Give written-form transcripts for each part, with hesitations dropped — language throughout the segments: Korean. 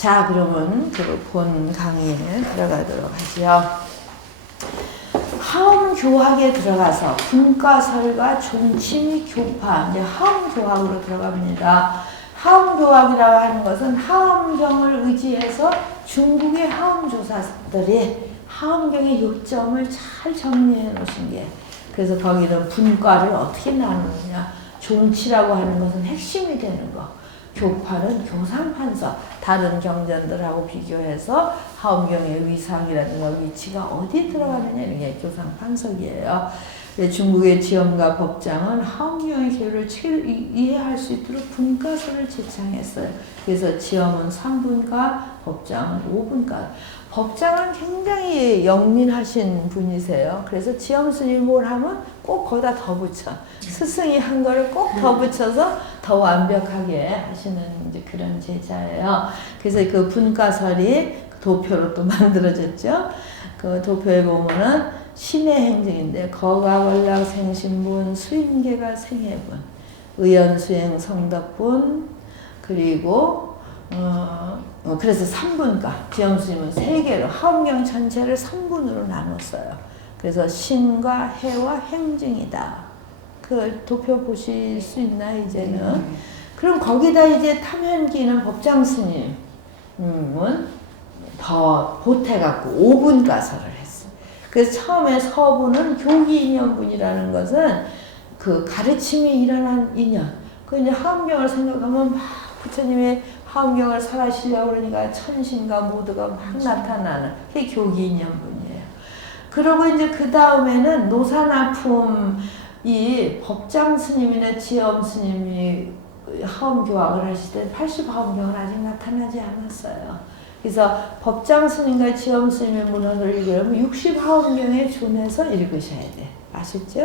자, 그러면 본 강의에 들어가도록 하죠. 하음교학에 들어가서 분과설과 종치 교파, 이제 하음교학으로 들어갑니다. 하음교학이라고 하는 것은 하음경을 의지해서 중국의 하음조사들이 하음경의 요점을 잘 정리해 놓으신 게, 그래서 거기는 분과를 어떻게 나누느냐, 종치라고 하는 것은 핵심이 되는 거, 교파는 교상판서, 다른 경전들하고 비교해서 하음경의 위상이라든가 위치가 어디 들어가느냐, 이게 교상판석이에요. 중국의 지엄과 법장은 하음경의 계율을 이해할 수 있도록 분과설을 제창했어요. 그래서 지엄은 3분과, 법장은 5분과. 법장은 굉장히 영민하신 분이세요. 그래서 지엄 스님이 뭘 하면 꼭 거기다 더 붙여. 스승이 한 거를 꼭 더 붙여서 더 완벽하게 하시는 이제 그런 제자예요. 그래서 그 분과설이 도표로 또 만들어졌죠. 그 도표에 보면은 신의 행정인데 거가월락 생신분, 수인계가 생해분, 의연수행 성덕분, 그리고 그래서 3분과, 지엄스님은 3개로 하음경 전체를 3분으로 나눴어요. 그래서 신과 해와 행증이다. 그 도표 보실 수 있나 이제는? 그럼 거기다 이제 탐현기는 법장스님은 더 보태갖고 5분과설을 했어요. 그래서 처음에 서분은 교기인연분이라는 것은 그 가르침이 일어난 인연. 그 이제 하음경을 생각하면 막 부처님의 하음경을 설하시려고 그러니까 천신과 모두가 막 나타나는 그게 교기인연분이에요. 그리고 이제 그 다음에는 노산아픔, 이 법장 스님이나 지엄 스님이 하음교학을 하실 때 80하음경은 아직 나타나지 않았어요. 그래서 법장 스님과 지엄 스님의 문헌을 읽으려면 60하음경에 준해서 읽으셔야 돼. 아셨죠?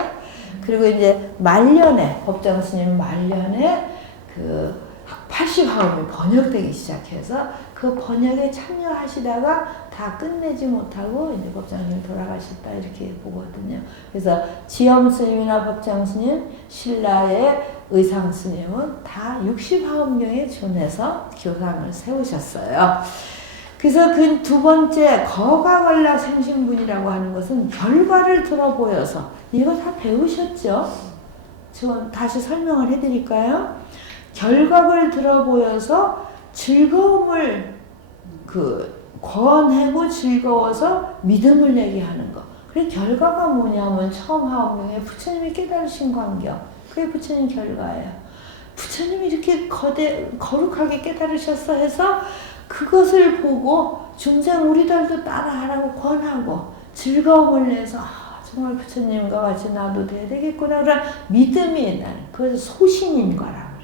그리고 이제 말년에, 법장 스님 말년에 그 80하음이 번역되기 시작해서 그 번역에 참여하시다가 다 끝내지 못하고 이제 법장스님 돌아가셨다 이렇게 보거든요. 그래서 지엄 스님이나 법장 스님, 신라의 의상 스님은 다 60하음경에 준해서 교상을 세우셨어요. 그래서 그 두 번째 거가월락 생신분이라고 하는 것은 결과를 들어보여서, 이거 다 배우셨죠? 저 다시 설명을 해드릴까요? 결과를 들어보여서 즐거움을 권하고 즐거워서 믿음을 내게 하는 거. 그래 결과가 뭐냐면 처음 하음경에 부처님이 깨달으신 광경, 그게 부처님 결과예요. 부처님이 이렇게 거룩하게 깨달으셨어 해서 그것을 보고 중생 우리들도 따라하라고 권하고 즐거움을 내서 정말 부처님과 같이 나도 돼야 되겠구나 그런 믿음이 나는, 그것을 소신인과라고.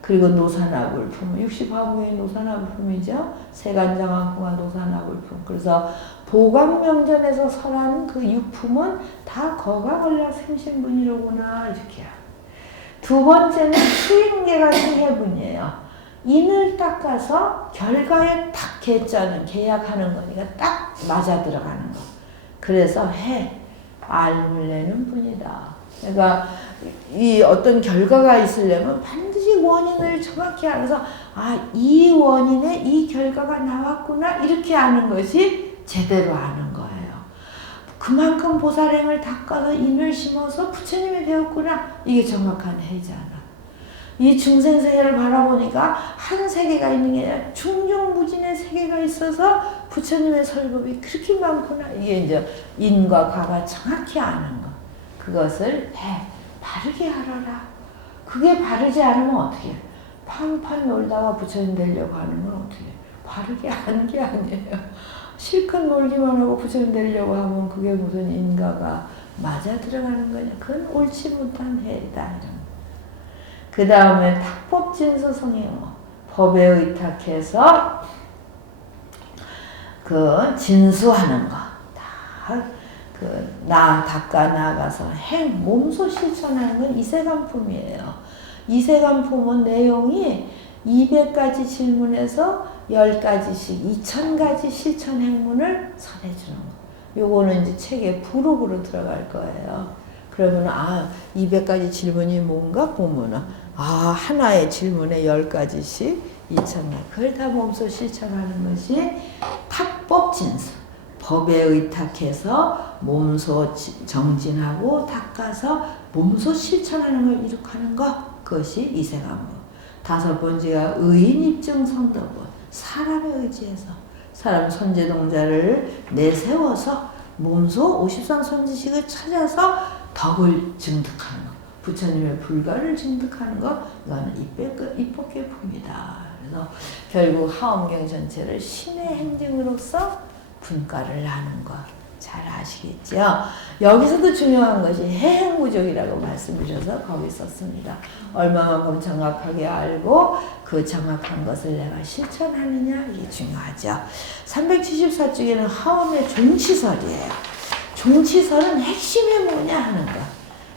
그리고 노산화불품, 60하음경의 노산화불품이죠. 세간장화풍과 노산화불품. 그래서 보광명전에서 설한 그 육품은 다 거가월락 생신분이로구나 이렇게. 두 번째는 수인계가 생해분이에요. 인을 닦아서 결과에 딱 계자는 계약하는 거니까 딱 맞아 들어가는 거. 그래서 알을 내는 분이다. 그러니까 이 어떤 결과가 있으려면 반드시 원인을 정확히 알아서 이 원인에 이 결과가 나왔구나 이렇게 아는 것이 제대로 아는 거예요. 그만큼 보살행을 닦아서 인을 심어서 부처님이 되었구나, 이게 정확한 해잖아. 이 중생세계를 바라보니까 한 세계가 있는 게 아니라 중종무진의 세계가 있어서 부처님의 설법이 그렇게 많구나, 이게 이제 인과 과가 정확히 아는 거. 그것을 바르게 하라라. 그게 바르지 않으면 어떻게 해? 판판 놀다가 부처님 되려고 하는 건 어떻게 해? 바르게 하는 게 아니에요. 실컷 놀기만 하고 부처님 되려고 하면 그게 무슨 인과가 맞아 들어가는 거냐. 그건 옳지 못한 해이다. 그 다음에 탁법진서성행어, 법에 의탁해서 그 진수하는 거. 다 닦아 나가서 몸소 실천하는 건 이세간품이에요. 이세간품은 내용이 200가지 질문에서 10가지씩 2000가지 실천 행문을 설해주는 거. 요거는 이제 책에 부록으로 들어갈 거예요. 그러면 200가지 질문이 뭔가 보면은 하나의 질문에 10가지씩 이청약. 그걸 다 몸소 실천하는 것이 탁법진수. 법에 의탁해서 몸소 정진하고 닦아서 몸소 실천하는 걸 이룩하는 것. 그것이 이생안무. 다섯 번째가 의인입증성덕원. 사람에 의지해서 사람 선제동자를 내세워서 몸소 53 선지식을 찾아서 덕을 증득하는 것. 부처님의 불가를 증득하는 것. 이거는 입법계 품이다. 그래서 결국 하엄경 전체를 신의 행정으로서 분과를 하는 것. 잘 아시겠죠? 여기서도 중요한 것이 해행무적이라고 말씀드려서 거기 썼습니다. 얼마만큼 정확하게 알고 그 정확한 것을 내가 실천하느냐 이게 중요하죠. 374쪽에는 하엄의 종치설이에요. 종치설은 핵심이 뭐냐 하는 거.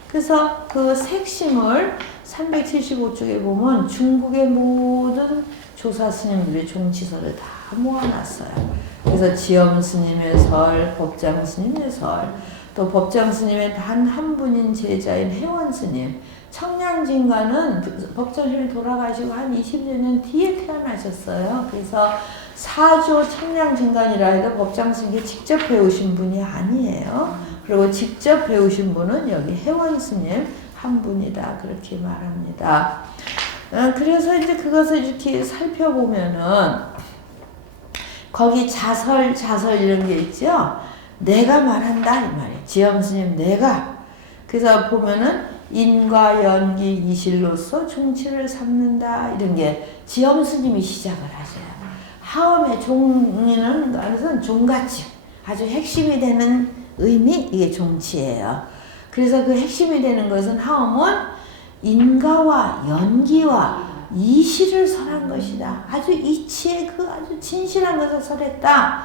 그래서 그 핵심을 375쪽에 보면 중국의 모든 조사 스님들의 종치설을 다 모아놨어요. 그래서 지엄 스님의 설, 법장 스님의 설, 또 법장 스님의 단 한 분인 제자인 해원 스님, 청량진가는 법장 스님이 돌아가시고 한 20여 년 뒤에 태어나셨어요. 그래서 사조 청량진간이라 해도 법장 스님께 직접 배우신 분이 아니에요. 그리고 직접 배우신 분은 여기 해원 스님 한 분이다. 그렇게 말합니다. 그래서 이제 그것을 이렇게 살펴보면은 거기 자설 이런 게 있죠. 내가 말한다 이 말이에요. 지엄 스님 내가. 그래서 보면은 인과 연기 이실로서 종치를 삼는다 이런 게 지엄 스님이 시작을 하셔요. 하엄의 종이는 그것은 종가치 아주 핵심이 되는 의미 이게 종치예요. 그래서 그 핵심이 되는 것은 하엄은 인과와 연기와 이실을 설한 것이다. 아주 이치에 그 아주 진실한 것을 설했다.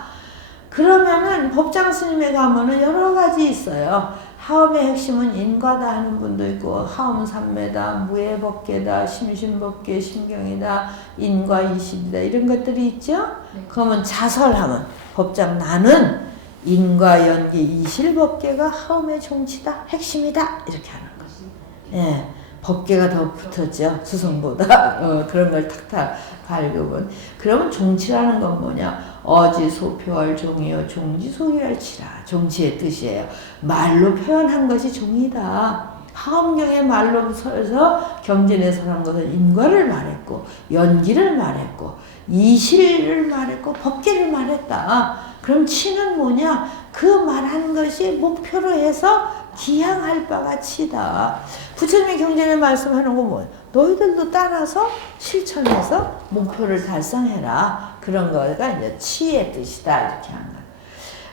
그러면은 법장 스님에 가면은 여러 가지 있어요. 하엄의 핵심은 인과다 하는 분도 있고, 하엄 삼매다, 무예법계다, 심심법계, 심경이다, 인과 이실이다 이런 것들이 있죠. 그러면 자설하면 법장 나는 인과 연기 이실법계가 하엄의 종치다, 핵심이다 이렇게 하는 거지. 예. 법계가 더 붙었죠. 수성보다. 그런 걸 탁탁 발급은. 그러면 종치라는 건 뭐냐? 어지소표할 종이요. 종지소유할치라. 종치의 뜻이에요. 말로 표현한 것이 종이다. 하엄경의 말로 서서 경전에 설한 것은 인과를 말했고 연기를 말했고 이실을 말했고 법계를 말했다. 그럼 치는 뭐냐? 그 말한 것이 목표로 해서 기향할 바가 치다. 부처님의 경전에 말씀하는 거 뭐예요? 너희들도 따라서 실천해서 목표를 달성해라. 그런 거가 이제 치의 뜻이다. 이렇게 하는 거예요.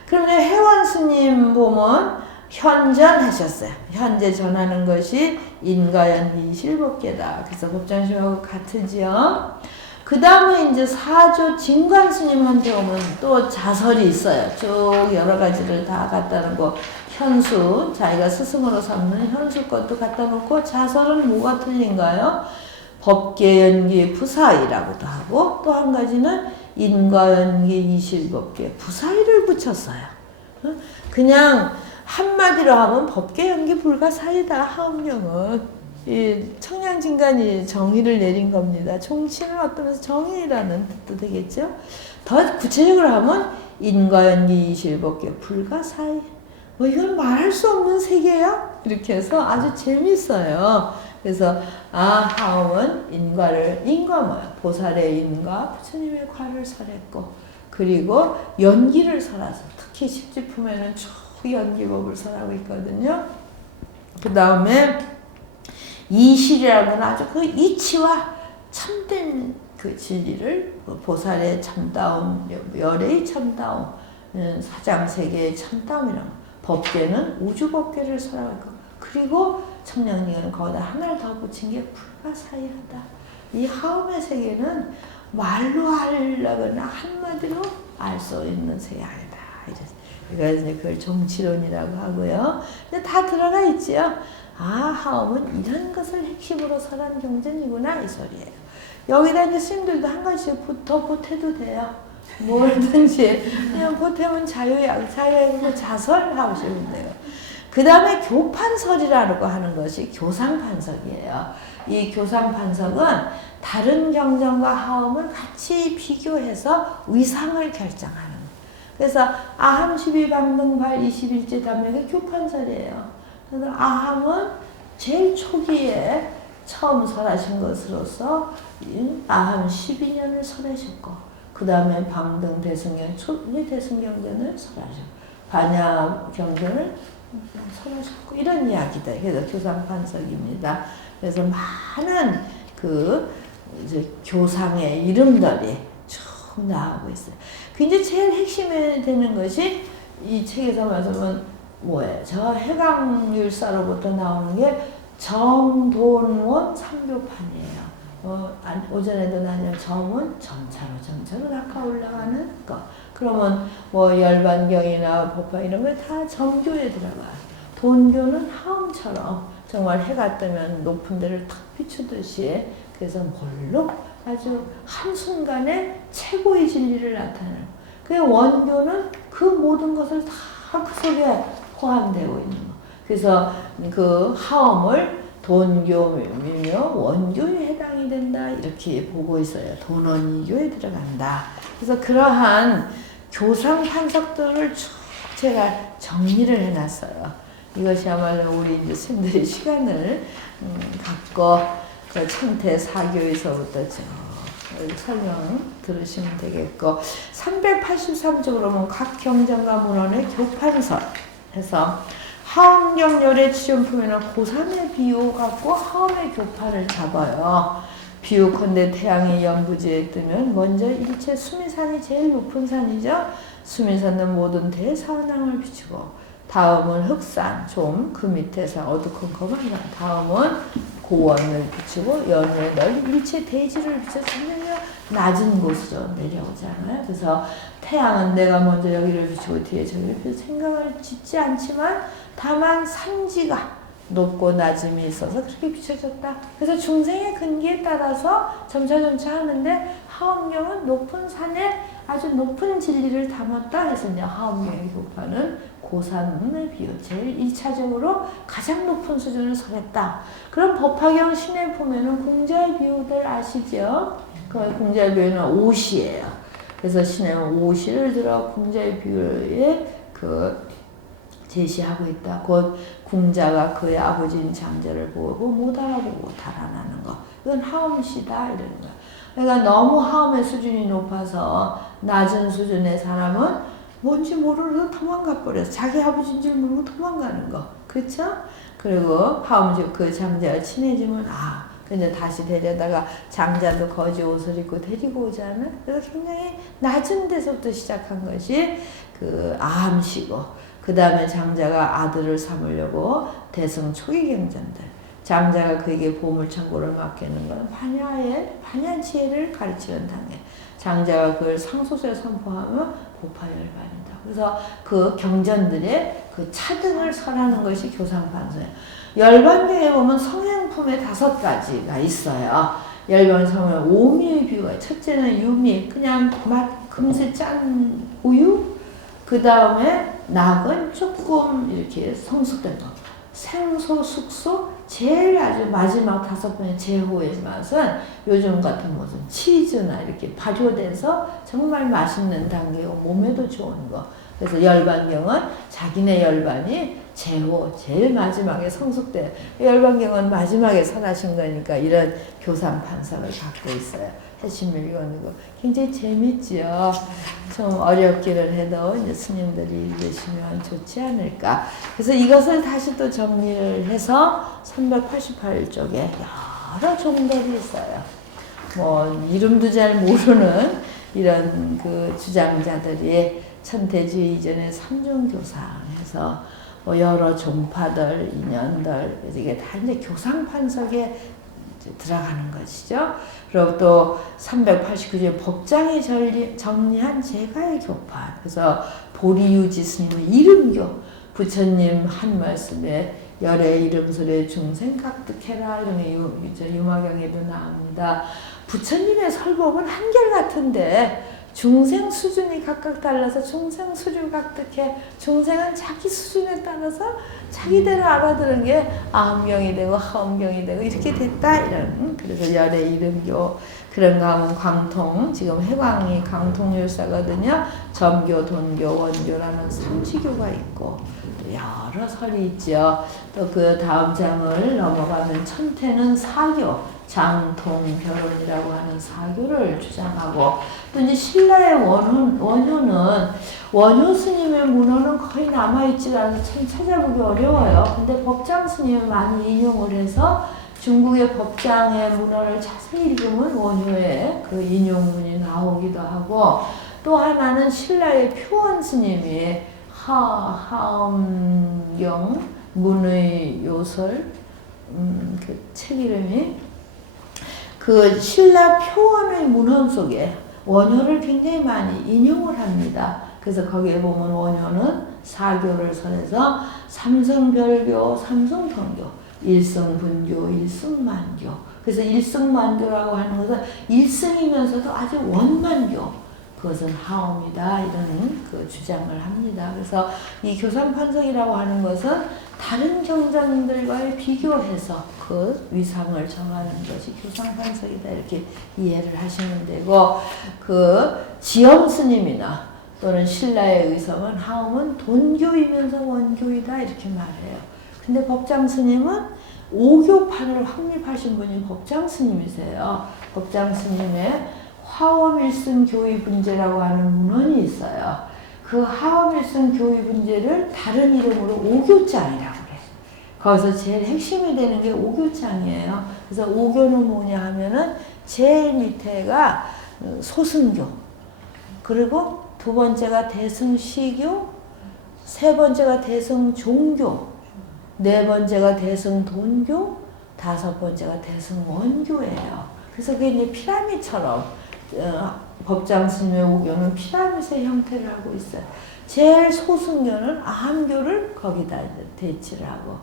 그런데 해원 스님 보면 현전하셨어요. 현재 전하는 것이 인과연기 실법계다. 그래서 법장심하고 같으지요. 그 다음에 이제 사조 진관 스님한테 오면 또 자설이 있어요. 쭉 여러 가지를 다 갖다 놓고 현수, 자기가 스승으로 삼는 현수 것도 갖다 놓고 자설은 뭐가 틀린가요? 법계연기 부사이라고도 하고 또 한 가지는 인과연기 이실법계 부사이를 붙였어요. 그냥 한마디로 하면 법계연기 불가사이다. 하엄경은. 이 청량진간이 정의를 내린 겁니다. 종치는 어떤 면에서 정의라는 뜻도 되겠죠. 더 구체적으로 하면 인과연기 이실법계 불가사의. 뭐 이건 말할 수 없는 세계야? 이렇게 해서 아주 재밌어요. 그래서 하엄은 인과 뭐야? 보살의 인과 부처님의 과를 설했고 그리고 연기를 설해서 특히 십지품에는 쭉 연기법을 설하고 있거든요. 그 다음에 이실이라는 건 아주 그 이치와 참된 그 진리를 보살의 참다움, 열의 참다움, 사장세계의 참다움이라는 거. 법계는 우주법계를 설하고 있고 그리고 청량리는 거기다 하나를 더 붙인 게 불가사의하다. 이 하엄의 세계는 말로 하려거나 한마디로 알 수 있는 세계 아니다. 그래서 이제 그걸 종치론이라고 하고요. 근데 다 들어가 있지요. 하엄은 이런 것을 핵심으로 설한 경전이구나 이 소리예요. 여기다 이제 스님들도 한 가지 더 보태도 돼요. 뭐든지 그냥 보태면 자유하고 자설 하시면 돼요. 그 다음에 교판설이라고 하는 것이 교상판석이에요. 이 교상판석은 다른 경전과 하음을 같이 비교해서 의상을 결정하는 거예요. 그래서 아함 12방등발 21제 담력의 교판설이에요. 그래서 아함은 제일 초기에 처음 설하신 것으로서 아함 12년을 설하셨고, 그 다음에 방등 대승경, 초기 대승경전을 설하셨고, 반야 경전을 설하셨고, 이런 이야기들. 그래서 교상판석입니다. 그래서 많은 이제 교상의 이름들이 쭉 나오고 있어요. 이제 제일 핵심이 되는 것이 이 책에서 말씀은 뭐예요? 저 해강율사로부터 나오는 게 정돈원 삼교판이에요. 오전에도 나뉘면 정은 점차로 깎아 올라가는 거. 그러면 열반경이나 법화 이런 거 다 정교에 들어가요. 돈교는 하음처럼 정말 해가 뜨면 높은 데를 탁 비추듯이, 그래서 뭘로 아주 한순간에 최고의 진리를 나타내는. 그 원교는 그 모든 것을 다 그 속에 포함되고 있는 거. 그래서 그 하음을 돈교며 원교에 해당이 된다, 이렇게 보고 있어요. 돈원이교에 들어간다. 그래서 그러한 교상 판석들을 쭉 제가 정리를 해놨어요. 이것이야말로 우리 이제 스님들이 시간을 갖고 그 천태 사교에서부터 설명 들으시면 되겠고, 383조 그러면 각 경전과 문헌의 교판설 해서 하음경 열의 치존품에는 고3의 비유 갖고 하음의 교판을 잡아요. 비유컨대 태양이 연부지에 뜨면 먼저 일체 수미산이 제일 높은 산이죠. 수미산은 모든 대사원항을 비추고, 다음은 흑산, 좀 그 밑에서 어두컴컴한 산, 다음은 고원을 비추고, 연후에 널리 일체 대지를 비춰 점점 낮은 곳으로 내려오잖아요. 그래서 태양은 내가 먼저 여기를 비추고 뒤에 저기를 비추고 생각을 짓지 않지만 다만 산지가 높고 낮음이 있어서 그렇게 비춰졌다. 그래서 중생의 근기에 따라서 점차점차 하는데, 하음경은 높은 산에 아주 높은 진리를 담았다 해서 이제 하음경의 교판은 고산의 비유, 제일 1차적으로 가장 높은 수준을 설했다. 그럼 법화경 신의 보면은 공자의 비유들 아시죠? 그 공자의 비유는 오시예요. 그래서 신의 오시를 들어 공자의 비유에 제시하고 있다. 곧 궁자가 그의 아버지인 장자를 보고 못 알아보고 달아나는 거. 이건 하음시다 이러는 거야. 그러니까 너무 하음의 수준이 높아서 낮은 수준의 사람은 뭔지 모르고 도망가 버려서 자기 아버지인 줄 모르고 도망가는 거. 그렇죠? 그리고 하음 그 장자가 친해지면 근데 다시 데려다가 장자도 거지 옷을 입고 데리고 오잖아. 그래서 굉장히 낮은 데서부터 시작한 것이 아함시고, 그 다음에 장자가 아들을 삼으려고 대승 초기 경전들, 장자가 그에게 보물창고를 맡기는 건 반야 지혜를 가르치는 단계. 장자가 그걸 상소서에 선포하면 보파열반이다. 그래서 그 경전들의 그 차등을 설하는 것이 교상판서예요. 열반경에 보면 성행품의 5가지가 있어요. 열반 성행 5미의 비유가, 첫째는 유미, 그냥 금세 짠 우유. 그 다음에 낙은 조금 이렇게 성숙된 거. 생소, 숙소, 제일 아주 마지막 5번의 제호의 맛은 요즘 같은 무슨 치즈나 이렇게 발효돼서 정말 맛있는 단계고 몸에도 좋은 거. 그래서 열반경은 자기네 열반이 제호, 제일 마지막에 성숙된, 열반경은 마지막에 설하신 거니까 이런 교상 판석을 갖고 있어요. 해심일견 이거 굉장히 재밌지요. 좀 어렵기는 해도 이제 스님들이 읽으시면 좋지 않을까. 그래서 이것을 다시 또 정리를 해서 388쪽에 여러 종들이 있어요. 이름도 잘 모르는 이런 주장자들이 천태지 이전에 삼중교상해서 여러 종파들, 인연들, 이게 다 이제 교상판석에 들어가는 것이죠. 그리고 또 389조 법장이 정리한 제가의 교판. 그래서 보리유지 스님의 이름교. 부처님 한 말씀에 열의 이름설의 중생 각득해라. 이런 게 유마경에도 나옵니다. 부처님의 설법은 한결같은데 중생 수준이 각각 달라서 중생 수준 각득해. 중생은 자기 수준에 따라서 자기대로 알아들은 게 아음경이 되고 하음경이 되고 이렇게 됐다 이런. 그래서 열애 이름교. 그런가 하면 광통, 지금 해광이 강통율사거든요. 점교, 돈교, 원교라는 삼지교가 있고 또 여러 설이 있죠. 또 그 다음 장을 넘어가면 천태는 사교, 장통별론이라고 하는 사교를 주장하고 또 이제 신라의 원효는 원효 스님의 문헌은 거의 남아있지 않아서 참 찾아보기 어려워요. 근데 법장 스님을 많이 인용을 해서 중국의 법장의 문헌을 자세히 읽으면 원효의 그 인용문이 나오기도 하고 또 하나는 신라의 표원 스님이 하엄경 문의 요설 그 책 이름이 그 신라 표원의 문헌 속에 원효를 굉장히 많이 인용을 합니다. 그래서 거기에 보면 원효는 사교를 설해서 삼성별교, 삼성통교 일승분교, 일승만교. 그래서 일승만교라고 하는 것은 일승이면서도 아주 원만교. 그것은 하엄이다. 이런 그 주장을 합니다. 그래서 이 교산판석이라고 하는 것은 다른 경전들과의 비교해서 그 위상을 정하는 것이 교산판석이다. 이렇게 이해를 하시면 되고, 그 지엄스님이나 또는 신라의 의성은 하엄은 돈교이면서 원교이다. 이렇게 말해요. 근데 법장 스님은 오교판을 확립하신 분이 법장 스님이세요. 법장 스님의 하엄일승 교의분제라고 하는 문헌이 있어요. 그 하엄일승 교의분제를 다른 이름으로 오교장이라고 그래요. 거기서 제일 핵심이 되는 게 오교장이에요. 그래서 오교는 뭐냐 하면은 제일 밑에가 소승교, 그리고 두 번째가 대승시교, 세 번째가 대승종교, 네 번째가 대승돈교, 다섯 번째가 대승원교예요. 그래서 그게 이제 피라미드처럼 법장 스님의 오교는 피라미드의 형태를 하고 있어요. 제일 소승교는 아함교를 거기다 이제 대치를 하고,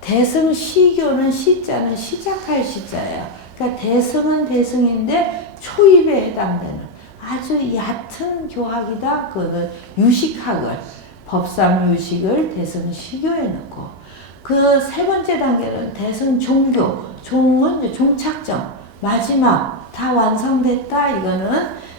대승시교는 시자는 시작할 시자예요. 그러니까 대승은 대승인데 초입에 해당되는 아주 얕은 교학이다. 그거는 유식학을, 법상 유식을 대승시교에 넣고, 그 세 번째 단계는 대승종교, 종은 이제 종착점, 마지막 다 완성됐다. 이거는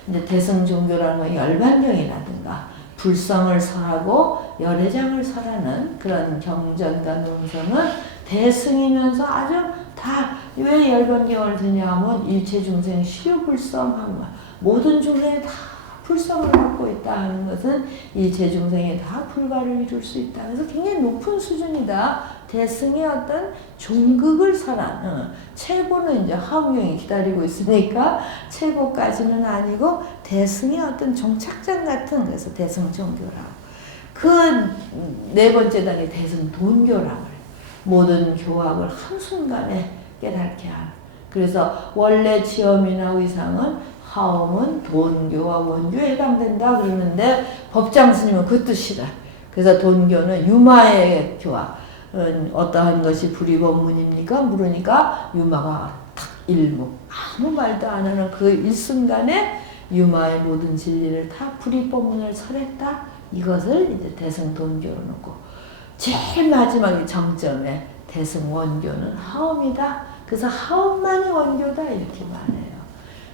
이제 대승종교라는 건 열반경이라든가 불성을 설하고 열애장을 설하는 그런 경전과 논서는 대승이면서 아주 다 왜 열반경을 드냐 하면 일체중생 시효불성한 모든 중생이 다 불성을 갖고 있다 하는 것은 일체중생이 다 불가를 이룰 수 있다. 그래서 굉장히 높은 수준이다. 대승의 어떤 종극을 설한 최고는 이제 하엄경이 기다리고 있으니까 최고까지는 아니고 대승의 어떤 종착장 같은, 그래서 대승종교라고. 그 네 번째 단계 대승돈교라고 해요. 모든 교학을 한순간에 깨닫게 하는. 그래서 원래 지엄이나 의상은 하엄은 돈교와 원교에 해당된다 그러는데 법장 스님은 그 뜻이라. 그래서 돈교는 유마의 교학. 어떠한 것이 불이법문입니까? 물으니까 유마가 탁 일무, 아무 말도 안 하는 그 일순간에 유마의 모든 진리를 다 불이법문을 설했다. 이것을 이제 대승돈교로 놓고, 제일 마지막에 정점에 대승원교는 하엄이다. 그래서 하엄만이 원교다. 이렇게 말해요.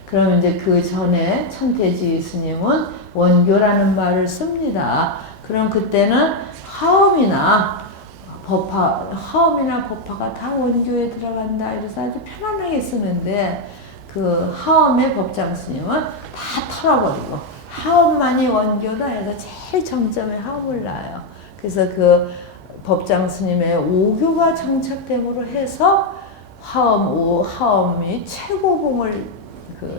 그러면 이제 그 전에 천태지 스님은 원교라는 말을 씁니다. 그럼 그때는 하엄이나 법화가 다 원교에 들어간다. 이래서 아주 편안하게 쓰는데, 그 하엄의 법장 스님은 다 털어버리고 하엄만이 원교다 해서 제일 정점에 하엄을 놔요. 그래서 그 법장 스님의 오교가 정착됨으로 해서 하엄이 최고봉을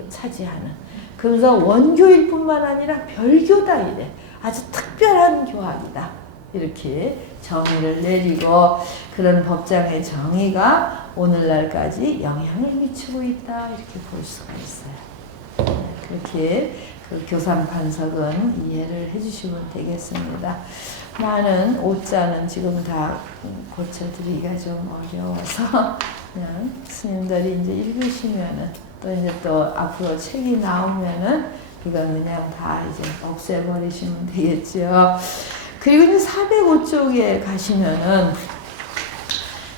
차지하는. 그래서 원교일 뿐만 아니라 별교다 이래. 아주 특별한 교학이다. 이렇게 정의를 내리고, 그런 법장의 정의가 오늘날까지 영향을 미치고 있다. 이렇게 볼 수가 있어요. 그렇게 그 교산판석은 이해를 해주시면 되겠습니다. 많은 오자는 지금 다 고쳐드리기가 좀 어려워서 그냥 스님들이 이제 읽으시면은 또 이제 또 앞으로 책이 나오면은 이건 그냥 다 이제 없애버리시면 되겠죠. 그리고 이제 405쪽에 가시면은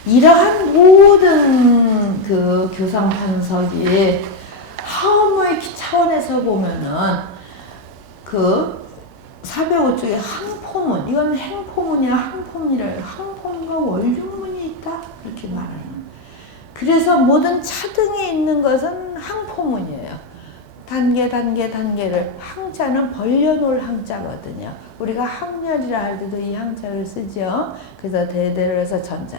이러한 모든 그 교상판석이 하음의 차원에서 보면은 그 405쪽에 항포문, 이건 행포문이야, 항포문이래요. 항포문과 원륜문이 있다 이렇게 말해요. 그래서 모든 차등에 있는 것은 항포문이에요. 단계를, 항자는 벌려놓을 항자거든요. 우리가 항렬이라 할 때도 이 항자를 쓰죠. 그래서 대대를 해서 전자.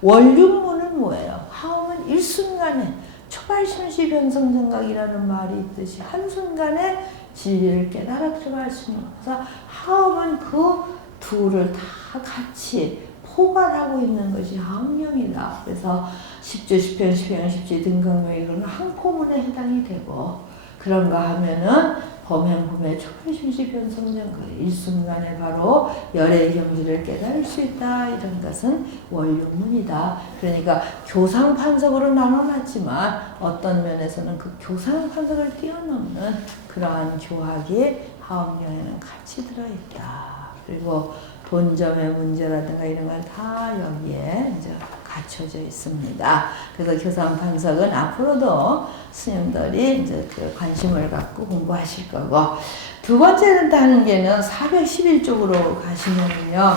원륜문은 뭐예요? 하음은 일순간에 초발심시 변성정각이라는 말이 있듯이 한순간에 진리를 깨달아 들어갈 수 있는. 그래서 하음은 그 둘을 다 같이 포괄하고 있는 것이 하음령이다. 그래서 10조, 10편, 10편, 10지 등강명이 그런 항포문에 해당이 되고, 그런가 하면은 범행범의 초발심시 변성정각 일순간에 바로 열의 경지를 깨달을 수 있다. 이런 것은 원륜문이다. 그러니까 교상판석으로 나눠놨지만 어떤 면에서는 그 교상판석을 뛰어넘는 그러한 교학이 하음경에는 같이 들어있다. 그리고 본점의 문제라든가 이런 건 다 여기에 이제 갖춰져 있습니다. 그래서 교상판석은 앞으로도 스님들이 이제 그 관심을 갖고 공부하실 거고, 두 번째는 단계는 411쪽으로 가시면요.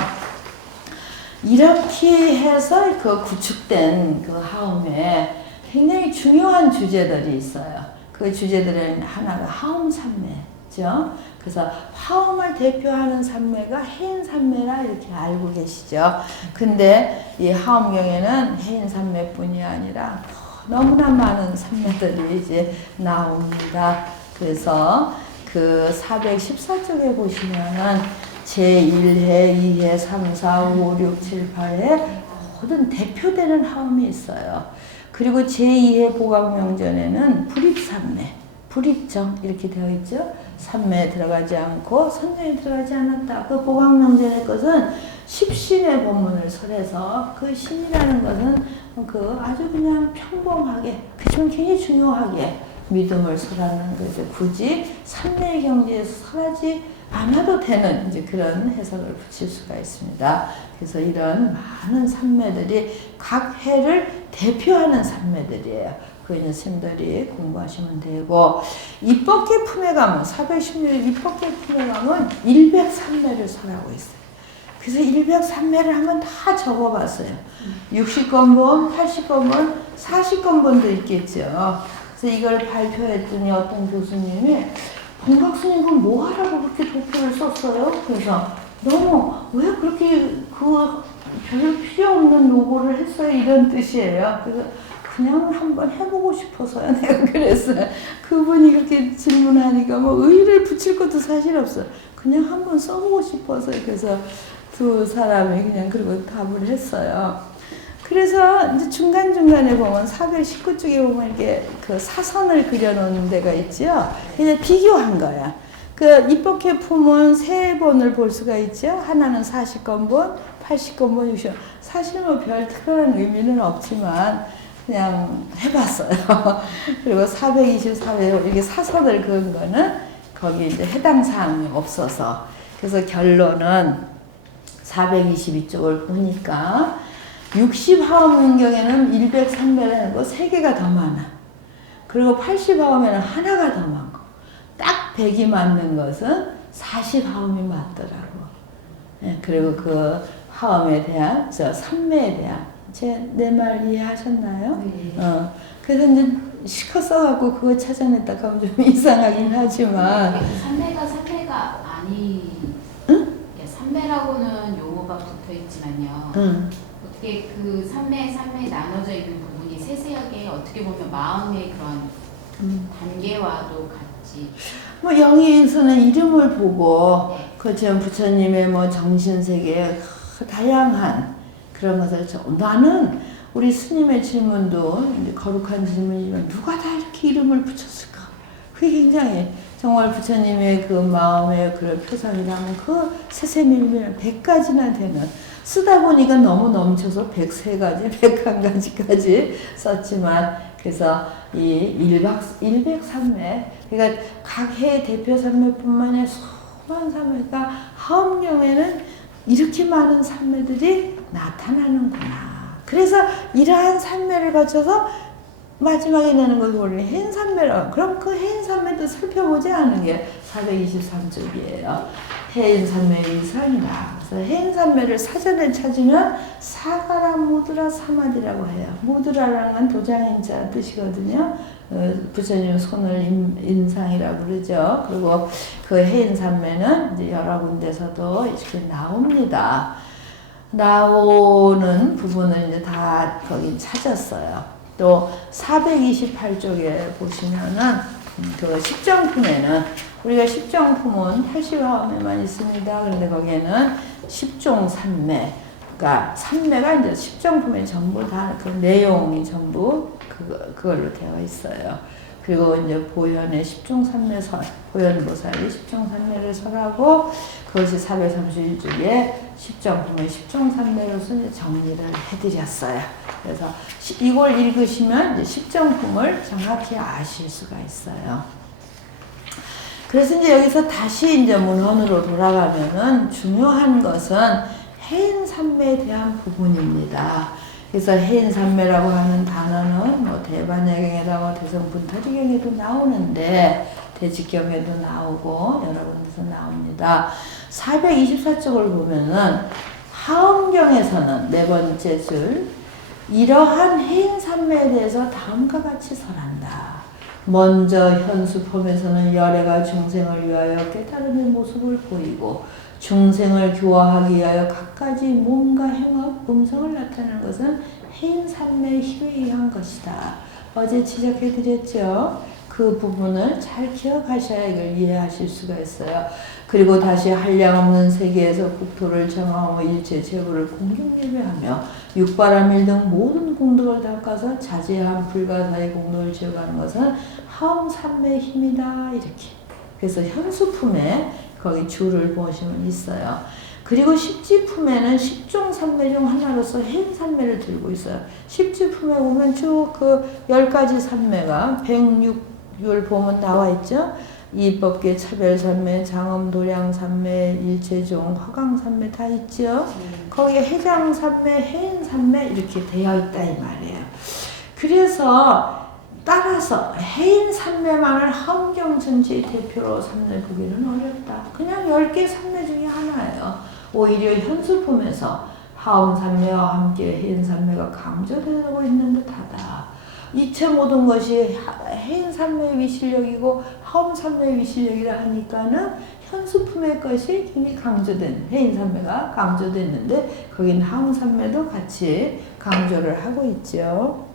이렇게 해서 그 구축된 그 하음에 굉장히 중요한 주제들이 있어요. 그 주제들은 하나가 하음산매죠. 그래서 화음을 대표하는 산매가 해인산매라 이렇게 알고 계시죠. 근데 이 하음경에는 해인산매뿐이 아니라 너무나 많은 산매들이 이제 나옵니다. 그래서 그 414쪽에 보시면은 제1회, 2회, 3, 4, 5, 6, 7, 8회 모든 대표되는 하음이 있어요. 그리고 제2회 보각명전에는 불입산매, 불입정 이렇게 되어 있죠. 산매에 들어가지 않고 선정에 들어가지 않았다. 그 보각명전의 것은 십신의 법문을 설해서 그 신이라는 것은 그 아주 그냥 평범하게, 그치만 굉장히 중요하게 믿음을 설하는 거죠. 굳이 산매의 경지에서 설하지 않아도 되는 이제 그런 해석을 붙일 수가 있습니다. 그래서 이런 많은 산매들이 각 해를 대표하는 산매들이에요. 그 이제 스님들이 공부하시면 되고, 입법계 품에 가면 416 입법계 품에 가면 103매를 설하고 있어요. 그래서 103매를 한번 다 적어봤어요. 60건본, 80건본, 40건본도 있겠죠. 그래서 이걸 발표했더니 어떤 교수님이 본각스님 그럼 뭐 하라고 그렇게 도표를 썼어요? 그래서 너무 왜 그렇게 그 별로 필요 없는 노고를 했어요? 이런 뜻이에요. 그래서 그냥 한번 해보고 싶어서요. 내가 그랬어요. 그분이 그렇게 질문하니까 뭐 의의를 붙일 것도 사실 없어요. 그냥 한번 써보고 싶어서요. 그래서 두 사람이 그냥 그리고 답을 했어요. 그래서 이제 중간중간에 보면 419쪽에 보면 이렇게 그 사선을 그려놓은 데가 있죠. 그냥 비교한 거야. 그 입법회 품은 세 번을 볼 수가 있죠. 하나는 40건본, 80건본, 60건본. 사실 뭐 별 특별한 의미는 없지만 그냥 해봤어요. 그리고 424회 이렇게 사선을 그은 거는 거기 이제 해당 사항이 없어서. 그래서 결론은 422쪽을 보니까 60화음경에는 103매라는 거 3개가 더 많아. 그리고 80화음에는 하나가 더 많고, 딱 100이 맞는 것은 40화음이 맞더라고. 예, 그리고 그 화음에 대한, 산매에 대한, 내 말 이해하셨나요? 네. 그래서 이제 시커 써갖고 그거 찾아냈다 하면 좀 이상하긴 하지만. 산매가 아니, 응? 산매라고는 용어가 붙어 있지만요. 응. 어떻게 그 산매에 나눠져 있는 부분이 세세하게 어떻게 보면 마음의 그런 단계와도 같이. 뭐 영희에서는 이름을 보고 네. 그처럼 부처님의 뭐 정신세계 다양한 그런 것을 나는 우리 스님의 질문도 이제 거룩한 질문이지만 누가 다 이렇게 이름을 붙였을까? 그게 굉장히 정말 부처님의 그 마음의 그런 표상이라면 그 세세밀밀 100가지나 되는, 쓰다 보니까 너무 넘쳐서 103가지, 101가지까지 썼지만, 그래서 이 103매, 그러니까 각 해의 대표 산매뿐만 아니라 수많은 산매가 하음경에는 이렇게 많은 산매들이 나타나는구나. 그래서 이러한 산매를 거쳐서 마지막에 내는 것이 원래 해인산매라. 그럼 그 해인산매도 살펴보지 않은 게 423쪽이에요. 해인산매 이상이라. 그래서 해인산매를 사전에 찾으면 사가라 무드라 사마디라고 해요. 무드라라는 건 도장인자 뜻이거든요. 부처님 손을 인상이라고 그러죠. 그리고 그 해인산매는 이제 여러 군데서도 이렇게 나옵니다. 나오는 부분을 이제 다 거기 찾았어요. 또 428쪽에 보시면은 그 십정품에는 우리가 십정품은 80화음에만 있습니다. 그런데 거기에는 십종 삼매가 삼매가 이제 십정품에 전부 다 그 내용이 전부 그걸로 되어 있어요. 그리고 이제 보현의 십종삼매설, 보현보살이 십종삼매를 설하고 그것이 431쪽에 십정품의 십종삼매로서 이제 정리를 해드렸어요. 그래서 이걸 읽으시면 이제 십정품을 정확히 아실 수가 있어요. 그래서 이제 여기서 다시 이제 문헌으로 돌아가면은 중요한 것은 해인산매에 대한 부분입니다. 그래서 해인산매라고 하는 단어는 뭐 대반야경에다가 대성분타리경에도 나오는데 대직경에도 나오고 여러 군데서 나옵니다. 424쪽을 보면은 하엄경에서는 네 번째 줄 이러한 해인산매에 대해서 다음과 같이 설한다. 먼저 현수품에서는 열애가 중생을 위하여 깨달음의 모습을 보이고 중생을 교화하기 위하여 갖가지 몸과 행업, 음성을 나타내는 것은 해인산매의 힘에 의한 것이다. 어제 지적해드렸죠. 그 부분을 잘 기억하셔야 이걸 이해하실 수가 있어요. 그리고 다시 한량없는 세계에서 국토를 정하며 일체 재물을 공경 예배하며 육바라밀 등 모든 공덕을 닦아서 자제한 불가사의 공덕을 제거하는 것은 하엄산매의 힘이다. 이렇게. 그래서 현수품에 거기 줄을 보시면 있어요. 그리고 십지품에는 십종산매 중 하나로서 해인산매를 들고 있어요. 십지품에 보면 쭉 그 10가지 산매가 106율 보면 나와 있죠. 이법계 차별산매, 장엄도량산매, 일체종, 화강산매 다 있죠. 거기에 해장산매, 해인산매 이렇게 되어 있다 이 말이에요. 그래서 따라서 해인산매만을 하엄경 전체의 대표로 삼는 어렵다. 그냥 10개 산매 중에 하나예요. 오히려 현수품에서 하엄산매와 함께 해인산매가 강조되고 있는 듯하다. 이체 모든 것이 해인산매의 위실력이고 하엄산매의 위실력이라 하니까는 현수품의 것이 굉장히 강조된 해인산매가 강조됐는데 거긴 하엄산매도 같이 강조를 하고 있죠.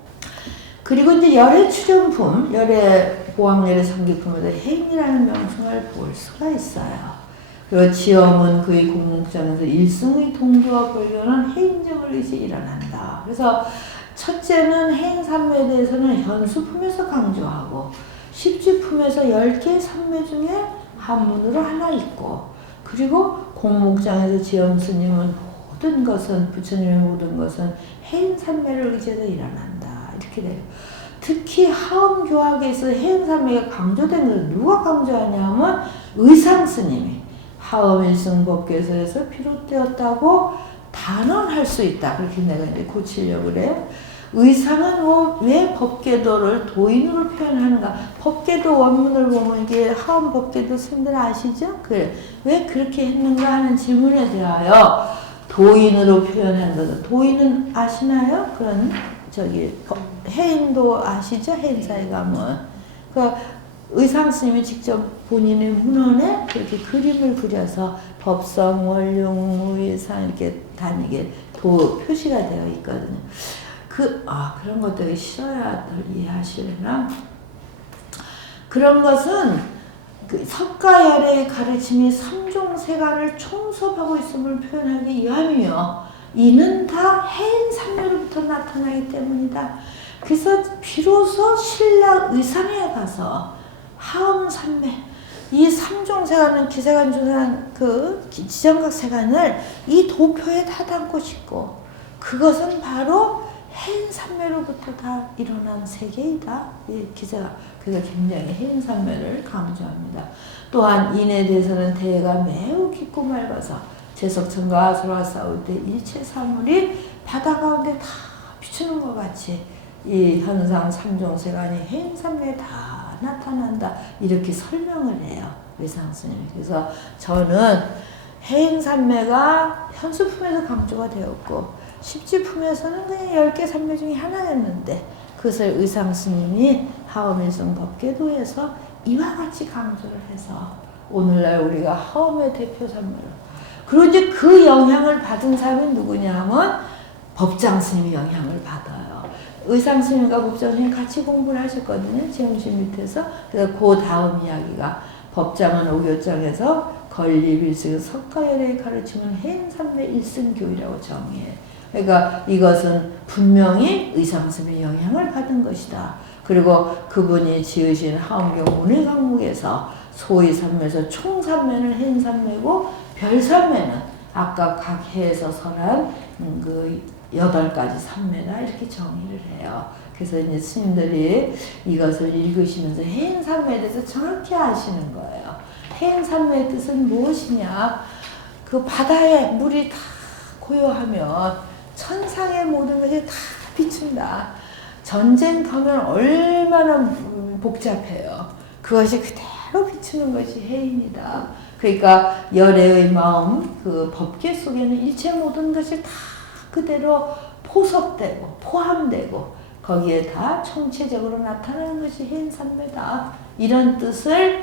그리고 이제 열애 추정품, 열애 보왕열애 성기품에도 해인이라는 명칭을 볼 수가 있어요. 그리고 지엄은 그의 공목장에서 일승의 동조와 권료는 해인정을 의지 일어난다. 그래서 첫째는 해인산매에 대해서는 현수품에서 강조하고 십지품에서 10개 산매 중에 한문으로 하나 있고 그리고 공목장에서 지엄스님은 모든 것은 부처님의 모든 것은 해인산매를 의지해서 일어난다. 이렇게 돼요. 특히 하엄교학에서 해인산매가 강조된 걸 누가 강조하냐면 의상스님이 하엄일승법계에서 비롯되었다고 단언할 수 있다. 그렇게 내가 이제 고치려고 그래요. 의상은 왜 법계도를 도인으로 표현하는가? 법계도 원문을 보면 이게 하엄법계도 스님들 아시죠? 그래. 왜 그렇게 했는가 하는 질문에 대하여 도인으로 표현한 거죠. 도인은 아시나요? 그런 해인도 아시죠? 해인사에 가면. 그 의상스님이 직접 본인의 문헌에 그렇게 그림을 그려서 법성, 원룡, 의상 이렇게 단위게 표시가 되어 있거든요. 그런 것들이 싫어야 이해하시려나? 그런 것은 그 석가열의 가르침이 삼종세간을 총섭하고 있음을 표현하기 위함이며 이는 다 해인산매로부터 나타나기 때문이다. 그래서 비로소 신라 의상에 가서 하엄산매 이 삼종세간은 기세간, 조세간, 그 지정각세간을 이 도표에 다 담고 싶고 그것은 바로 해인산매로부터 다 일어난 세계이다. 이 기세가 그래서 굉장히 해인산매를 강조합니다. 또한 인에 대해서는 대해가 매우 깊고 맑아서 제석천과 아수라와 싸울 때 일체 사물이 바다 가운데 다 춤추는 것 같이 이 현상 삼종세간이 해인삼매에 다 나타난다 이렇게 설명을 해요. 의상스님이. 그래서 저는 해인삼매가 현수품에서 강조가 되었고 십지품에서는 그냥 10개 삼매 중에 하나였는데 그것을 의상스님이 하엄일성 법계도에서 이와 같이 강조를 해서 오늘날 우리가 하엄의 대표 삼매로 그리고 이제 그 영향을 받은 사람이 누구냐 하면 법장스님이 영향을 받아요. 의상스님과 법장스님 같이 공부를 하셨거든요. 재음신 밑에서. 그래서 그 다음 이야기가 법장은 오교장에서 건립일승 석가열에 가르치는 해인삼매 일승교이라고 정의해요. 그러니까 이것은 분명히 의상스님의 영향을 받은 것이다. 그리고 그분이 지으신 하엄경 문의강목에서 소위 삼매에서 총삼매는 해인삼매고 별삼매는 아까 각 해에서 설한 그 8가지 삼매다 이렇게 정의를 해요. 그래서 이제 스님들이 이것을 읽으시면서 해인삼매에 대해서 정확히 아시는 거예요. 해인삼매의 뜻은 무엇이냐? 그 바다에 물이 다 고요하면 천상의 모든 것이 다 비춘다. 전쟁터면 얼마나 복잡해요. 그것이 그대로 비추는 것이 해인이다. 그러니까 열애의 마음, 그 법계 속에는 일체 모든 것이 다 그대로 포섭되고 포함되고 거기에 다 총체적으로 나타나는 것이 해인삼매다. 이런 뜻을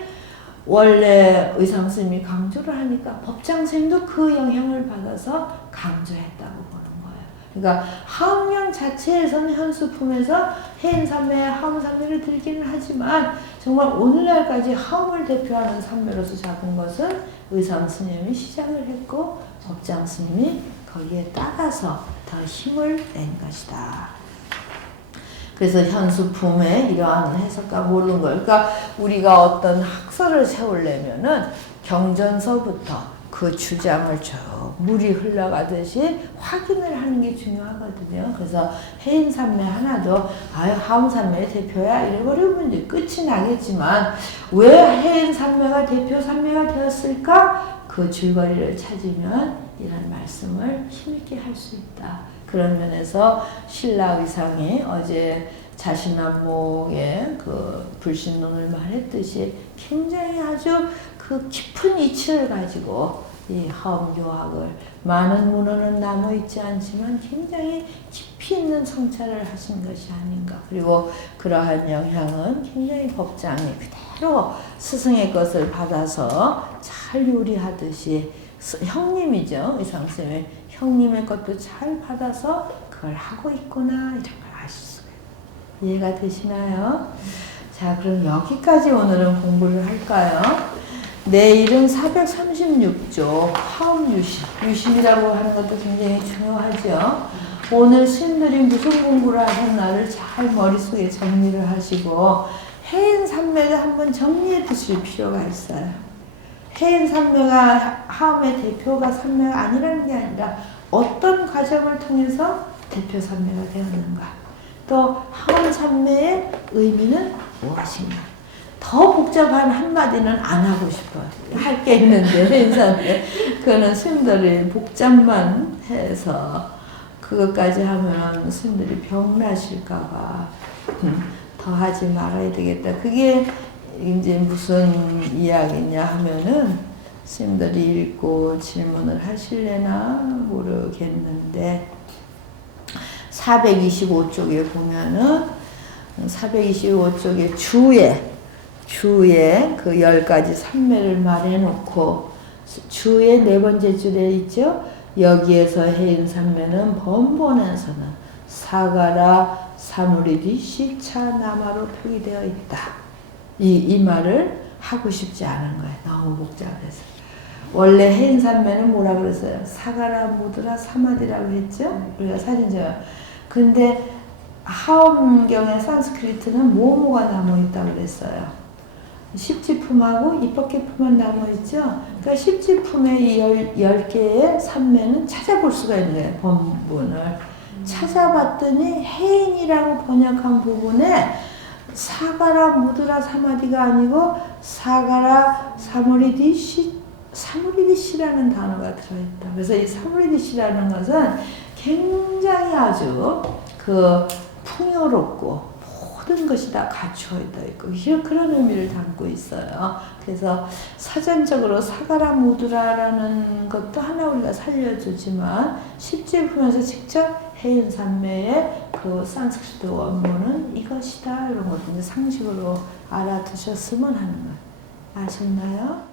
원래 의상스님이 강조를 하니까 법장스님도 그 영향을 받아서 강조했다고 보는 거예요. 그러니까 하엄경 자체에서는 현수품에서 해인삼매, 하엄삼매를 들기는 하지만 정말 오늘날까지 하엄을 대표하는 삼매로서 잡은 것은 의상스님이 시작을 했고 법장스님이 거기에 따라서 더 힘을 낸 것이다. 그래서 현수품에 이러한 해석과 모르는 걸. 그러니까 우리가 어떤 학설을 세우려면은 경전서부터 그 주장을 쭉 물이 흘러가듯이 확인을 하는 게 중요하거든요. 그래서 해인삼매 하나도 하엄삼매의 대표야 이래버리면 이제 끝이 나겠지만 왜 해인삼매가 대표 삼매가 되었을까? 그 줄거리를 찾으면 이런 말씀을 힘있게 할 수 있다. 그런 면에서 신라의상이 어제 자신안목의 그 불신론을 말했듯이 굉장히 아주 그 깊은 이치를 가지고 이 하엄교학을 많은 문헌은 남아있지 않지만 굉장히 깊이 있는 성찰을 하신 것이 아닌가. 그리고 그러한 영향은 굉장히 법장이 그대로 스승의 것을 받아서 잘 요리하듯이 형님이죠. 의상쌤의 형님의 것도 잘 받아서 그걸 하고 있구나 이런 걸 아실 수가 있어요. 이해가 되시나요? 자, 그럼 여기까지 오늘은 공부를 할까요? 내일은 436조 하엄유심, 유심이라고 하는 것도 굉장히 중요하죠. 오늘 스님들이 무슨 공부를 하셨나를 잘 머릿속에 정리를 하시고 해인삼매를 한번 정리해 두실 필요가 있어요. 해인삼매가 하엄의 대표가 삼매가 아니라는 게 아니라 어떤 과정을 통해서 대표 삼매가 되었는가. 또 하엄삼매의 의미는 무엇인가. 더 복잡한 한마디는 안 하고 싶어요. 할 게 있는데 해인삼매. 그거는 스님들이 복잡만 해서 그것까지 하면 스님들이 병나실까봐 더 하지 말아야 되겠다. 그게 이제 무슨 이야기냐 하면은 스님들이 읽고 질문을 하실래나 모르겠는데 425쪽에 보면은 425쪽에 주에 그 10가지 삼매를 말해놓고 주의 4번째 줄에 있죠. 여기에서 해인 삼매는 번본에서는 사가라 사무리디 시차 남아로 표기되어 있다. 이 말을 하고 싶지 않은 거예요. 너무 복잡해서. 원래 해인 삼매는 뭐라 그랬어요? 사가라 무드라 사마디라고 했죠. 우리가 사진전. 근데 하엄경의 산스크리트는 뭐뭐가 남아있다고 그랬어요. 십지품하고 입법계품만 남아있죠. 그러니까 십지품의 이 10개의 삼매는 찾아볼 수가 있는 거예요. 본문을. 찾아봤더니 해인이라고 번역한 부분에 사가라 무드라 사마디가 아니고 사가라 사무리디시라는 단어가 들어있다. 그래서 이 사무리디시라는 것은 굉장히 아주 그 그 풍요롭고 모든 것이 다 갖추어 있고 그런 의미를 담고 있어요. 그래서 사전적으로 사가라 무드라라는 것도 하나 우리가 살려주지만 실제 보면서 직접 해인산매의 그 산스크리트 원문은 이것이다 이런 것도 이제 상식으로 알아두셨으면 하는 거 아셨나요?